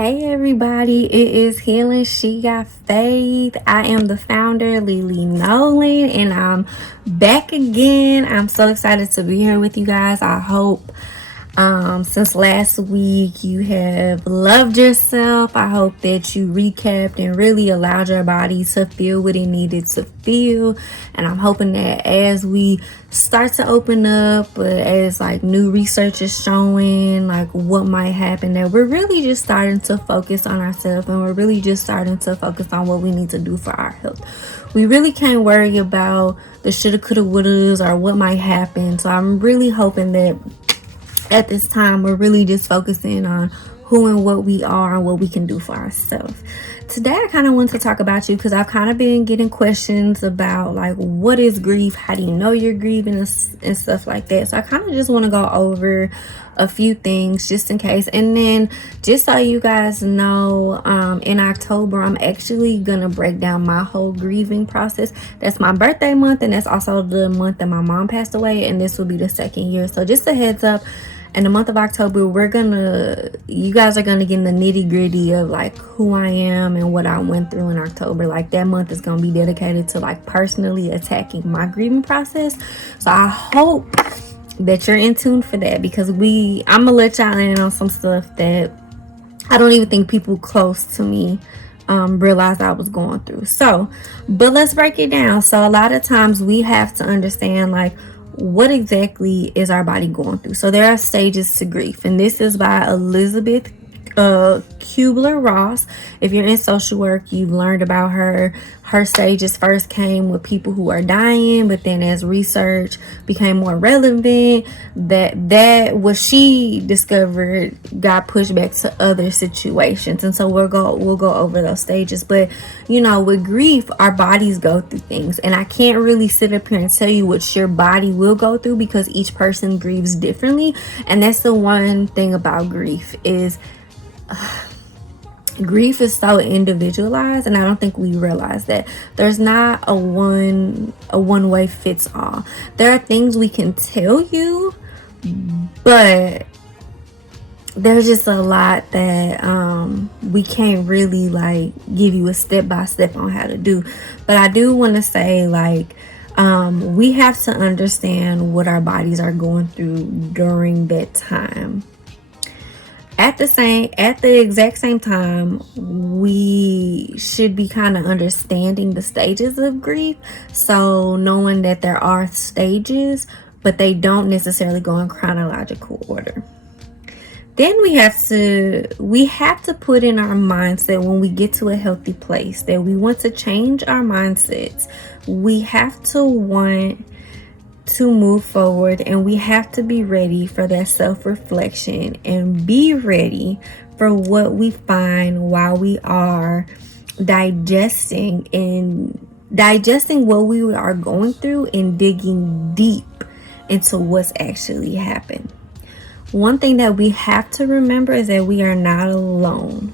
Hey everybody, it is Healing She Got Faith. I am the founder, Lily Nolan, and I'm back again. I'm so excited to be here with you guys. I hope since last week you have loved yourself. I hope that you recapped and really allowed your body to feel what it needed to feel. And I'm hoping that as we start to open up, as like new research is showing like what might happen, that we're really just starting to focus on ourselves, and we're really just starting to focus on what we need to do for our health. We really can't worry about the shoulda, coulda, wouldas or what might happen. So I'm really hoping that at this time we're really just focusing on who and what we are and what we can do for ourselves. Today I kind of want to talk about you because I've kind of been getting questions about like, what is grief, how do you know you're grieving, and stuff like that. So I kind of just want to go over a few things just in case. And then just so you guys know, in October I'm actually gonna break down my whole grieving process. That's my birthday month, and that's also the month that my mom passed away, and this will be the second year. So just a heads up, in the month of October, you guys are gonna get in the nitty-gritty of like who I am and what I went through in October. Like that month is gonna be dedicated to like personally attacking my grieving process. So I hope that you're in tune for that, because I'm gonna let y'all in on some stuff that I don't even think people close to me realized I was going through. But let's break it down. So a lot of times we have to understand like, what exactly is our body going through? So there are stages to grief, and this is by Elizabeth Kubler-Ross. If you're in social work, you've learned about her. Her stages first came with people who are dying, but then as research became more relevant, that what she discovered got pushed back to other situations. And so we'll go over those stages. But you know, with grief, our bodies go through things, and I can't really sit up here and tell you what your body will go through because each person grieves differently. And that's the one thing about grief is grief is so individualized, and I don't think we realize that there's not a one way fits all. There are things we can tell you, but there's just a lot that we can't really like give you a step-by-step on how to do. But I do want to say like, we have to understand what our bodies are going through during that time. At the exact same time, we should be kind of understanding the stages of grief. So knowing that there are stages, but they don't necessarily go in chronological order. Then we have to put in our mindset when we get to a healthy place that we want to change our mindsets. We have to want to move forward, and we have to be ready for that self-reflection and be ready for what we find while we are digesting what we are going through and digging deep into what's actually happened. One thing that we have to remember is that we are not alone,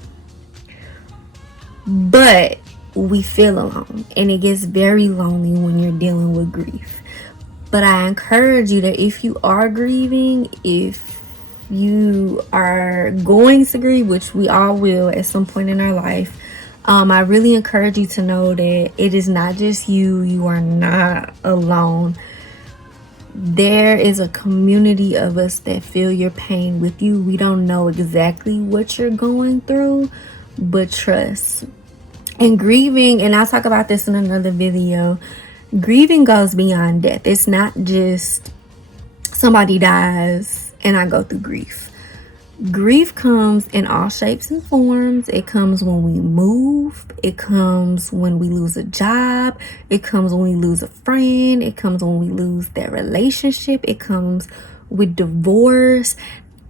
but we feel alone, and it gets very lonely when you're dealing with grief. But I encourage you that if you are grieving, if you are going to grieve, which we all will at some point in our life, I really encourage you to know that it is not just you. You are not alone. There is a community of us that feel your pain with you. We don't know exactly what you're going through, but trust. And grieving, and I'll talk about this in another video, grieving goes beyond death. It's not just somebody dies and I go through grief. Grief comes in all shapes and forms. It comes when we move. It comes when we lose a job. It comes when we lose a friend. It comes when we lose that relationship. It comes with divorce.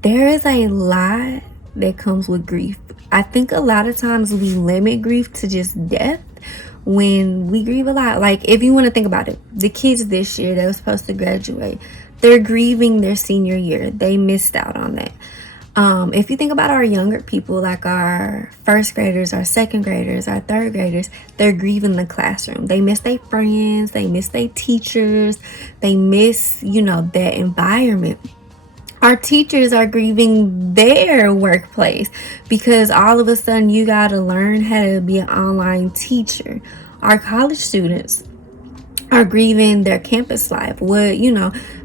There is a lot that comes with grief. I think a lot of times we limit grief to just death when we grieve a lot. Like if you want to think about it, the kids this year that were supposed to graduate, they're grieving their senior year. They missed out on that. If you think about our younger people, like our first graders, our second graders, our third graders, they're grieving the classroom. They miss their friends, they miss their teachers, they miss, that environment. Our teachers are grieving their workplace because all of a sudden you got to learn how to be an online teacher. Our college students are grieving their campus life. What,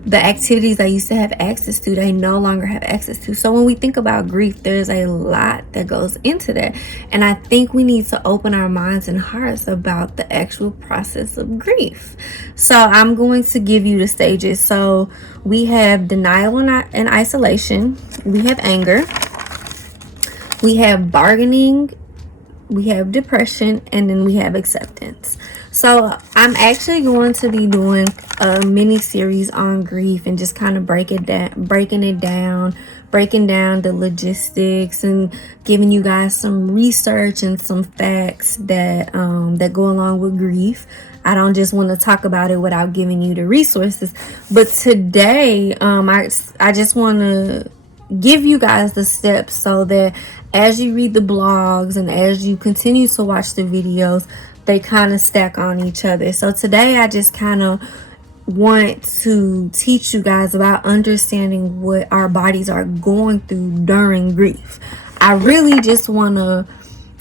the activities they used to have access to, they no longer have access to. So when we think about grief, there's a lot that goes into that. And I think we need to open our minds and hearts about the actual process of grief. So I'm going to give you the stages. So we have denial and isolation. We have anger. We have bargaining. We have depression, and then we have acceptance. So I'm actually going to be doing a mini series on grief and just kind of breaking down the logistics and giving you guys some research and some facts that go along with grief. I don't just want to talk about it without giving you the resources. But today, I just want to give you guys the steps so that as you read the blogs and as you continue to watch the videos, they kind of stack on each other. So today I just kind of want to teach you guys about understanding what our bodies are going through during grief. I really just want to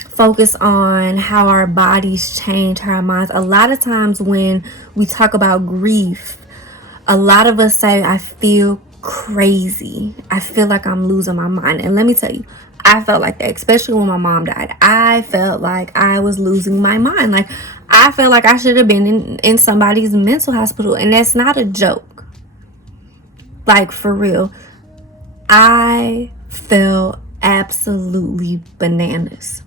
focus on how our bodies change, how our minds. A lot of times when we talk about grief, a lot of us say, I feel crazy. I feel like I'm losing my mind. And let me tell you, I felt like that, especially when my mom died. I felt like I was losing my mind. Like, I felt like I should have been in somebody's mental hospital. And that's not a joke. Like, for real. I felt absolutely bananas.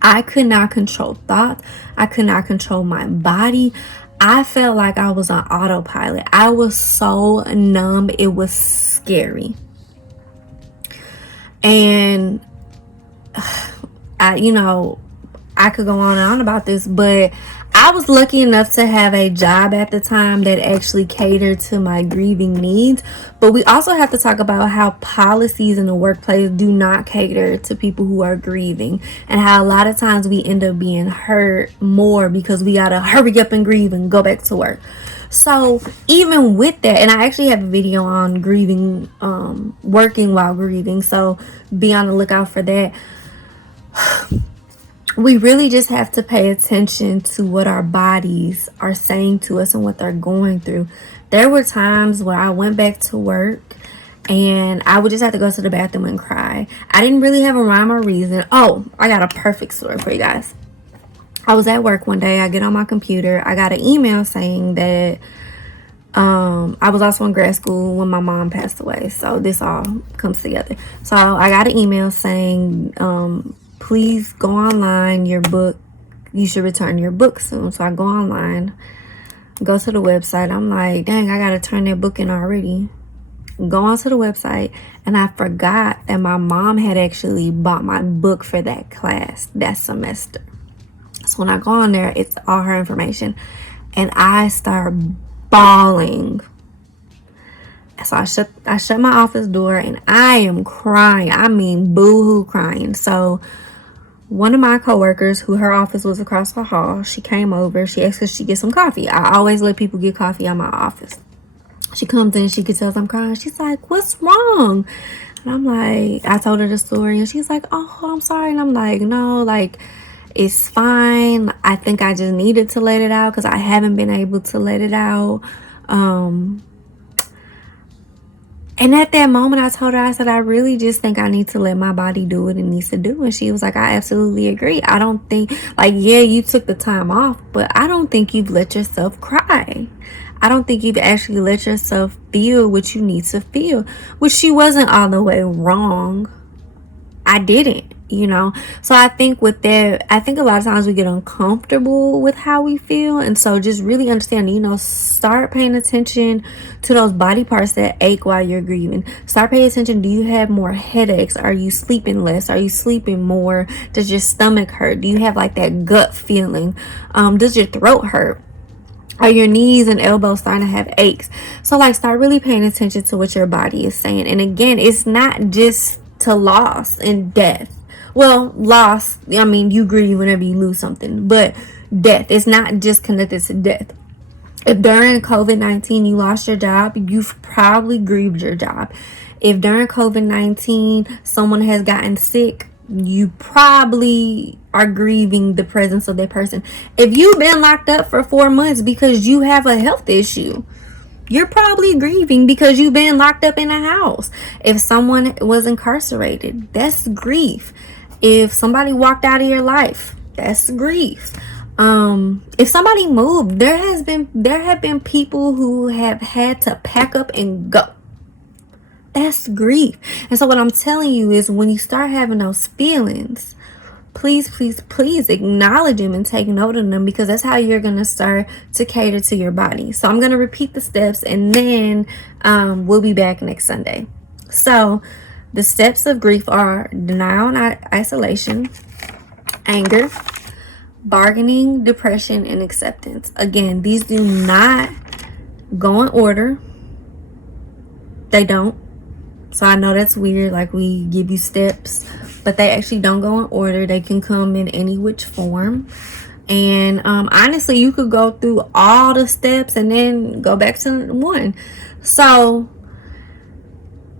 I could not control thoughts. I could not control my body. I felt like I was on autopilot. I was so numb. It was scary. And I could go on and on about this, but I was lucky enough to have a job at the time that actually catered to my grieving needs. But we also have to talk about how policies in the workplace do not cater to people who are grieving, and how a lot of times we end up being hurt more because we gotta hurry up and grieve and go back to work. So even with that, and I actually have a video on grieving, working while grieving, so be on the lookout for that. We really just have to pay attention to what our bodies are saying to us and what they're going through. There were times where I went back to work and I would just have to go to the bathroom and cry. I didn't really have a rhyme or reason. Oh, I got a perfect story for you guys. I was at work one day. I get on my computer. I got an email saying that I was also in grad school when my mom passed away. So this all comes together. So I got an email saying, please go online. You should return your book soon. So I go online, go to the website. I'm like, dang, I got to turn that book in already. Go onto the website, and I forgot that my mom had actually bought my book for that class that semester. So when I go on there, it's all her information, and I start bawling. So I shut my office door, and I am crying. I mean, boo-hoo crying. So one of my coworkers, who her office was across the hall, she came over. She asked if she get some coffee. I always let people get coffee at my office. She comes in, she could tell I'm crying. She's like, what's wrong? And I'm like, I told her the story, and she's like, oh, I'm sorry. And I'm like, no, like, it's fine. I think I just needed to let it out because I haven't been able to let it out. And at that moment, I told her, I said, I really just think I need to let my body do what it needs to do. And she was like, I absolutely agree. I don't think, like, yeah, you took the time off, but I don't think you've let yourself cry. I don't think you've actually let yourself feel what you need to feel, which she wasn't all the way wrong. I didn't. So I think with that, I think a lot of times we get uncomfortable with how we feel. And so just really understand, start paying attention to those body parts that ache while you're grieving. Start paying attention. Do you have more headaches? Are you sleeping less? Are you sleeping more? Does your stomach hurt? Do you have like that gut feeling? Does your throat hurt? Are your knees and elbows starting to have aches? So like, start really paying attention to what your body is saying. And again, it's not just to loss and death. Well, loss, I mean, you grieve whenever you lose something, but death, it's not just connected to death. If during COVID-19 you lost your job, you've probably grieved your job. If during COVID-19 someone has gotten sick, you probably are grieving the presence of that person. If you've been locked up for 4 months because you have a health issue, you're probably grieving because you've been locked up in a house. If someone was incarcerated, that's grief. If somebody walked out of your life, that's grief. If somebody moved, there have been people who have had to pack up and go. That's grief. And so what I'm telling you is, when you start having those feelings, please, please, please acknowledge them and take note of them, because that's how you're going to start to cater to your body. So I'm going to repeat the steps, and then we'll be back next Sunday. So the steps of grief are denial and isolation, anger, bargaining, depression, and acceptance. Again, these do not go in order. They don't. So I know that's weird, like we give you steps, but they actually don't go in order. They can come in any which form. And honestly, you could go through all the steps and then go back to one. So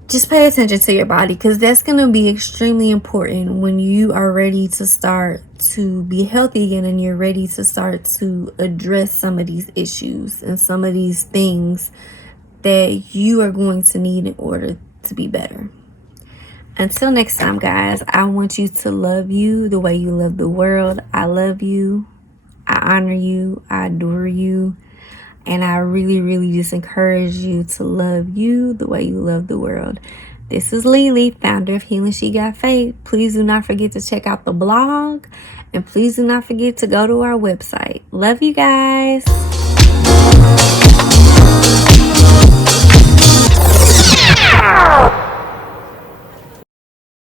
just pay attention to your body, because that's going to be extremely important when you are ready to start to be healthy again, and you're ready to start to address some of these issues and some of these things that you are going to need in order to be better. Until next time, guys, I want you to love you the way you love the world. I love you. I honor you. I adore you. And I really, really just encourage you to love you the way you love the world. This is Lily, founder of Healing She Got Faith. Please do not forget to check out the blog. And please do not forget to go to our website. Love you guys.